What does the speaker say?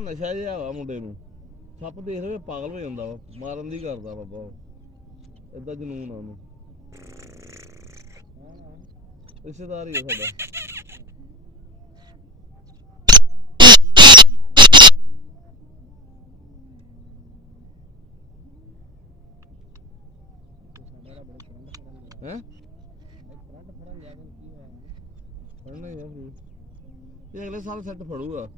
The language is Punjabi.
ਨਸ਼ਾ ਜਿਹਾ ਵਾ ਮੁੰਡੇ ਨੂੰ। ਸੱਪ ਦੇਖ ਰਹੇ ਪਾਗਲ ਹੋ ਜਾਂਦਾ ਵਾ, ਮਾਰਨ ਦੀ ਕਰਦਾ ਬਾਬਾ। ਏਦਾਂ ਜਨੂਨ ਆ ਉਹਨੂੰ। ਰਿਸ਼ਤੇਦਾਰ ਹੀ ਆ ਸਾਡਾ। ਹੈ ਫੜਨਾ ਹੀ ਆ ਫਿਰ। ਇਹ ਅਗਲੇ ਸਾਲ ਸੈੱਟ ਫੜੂਗਾ।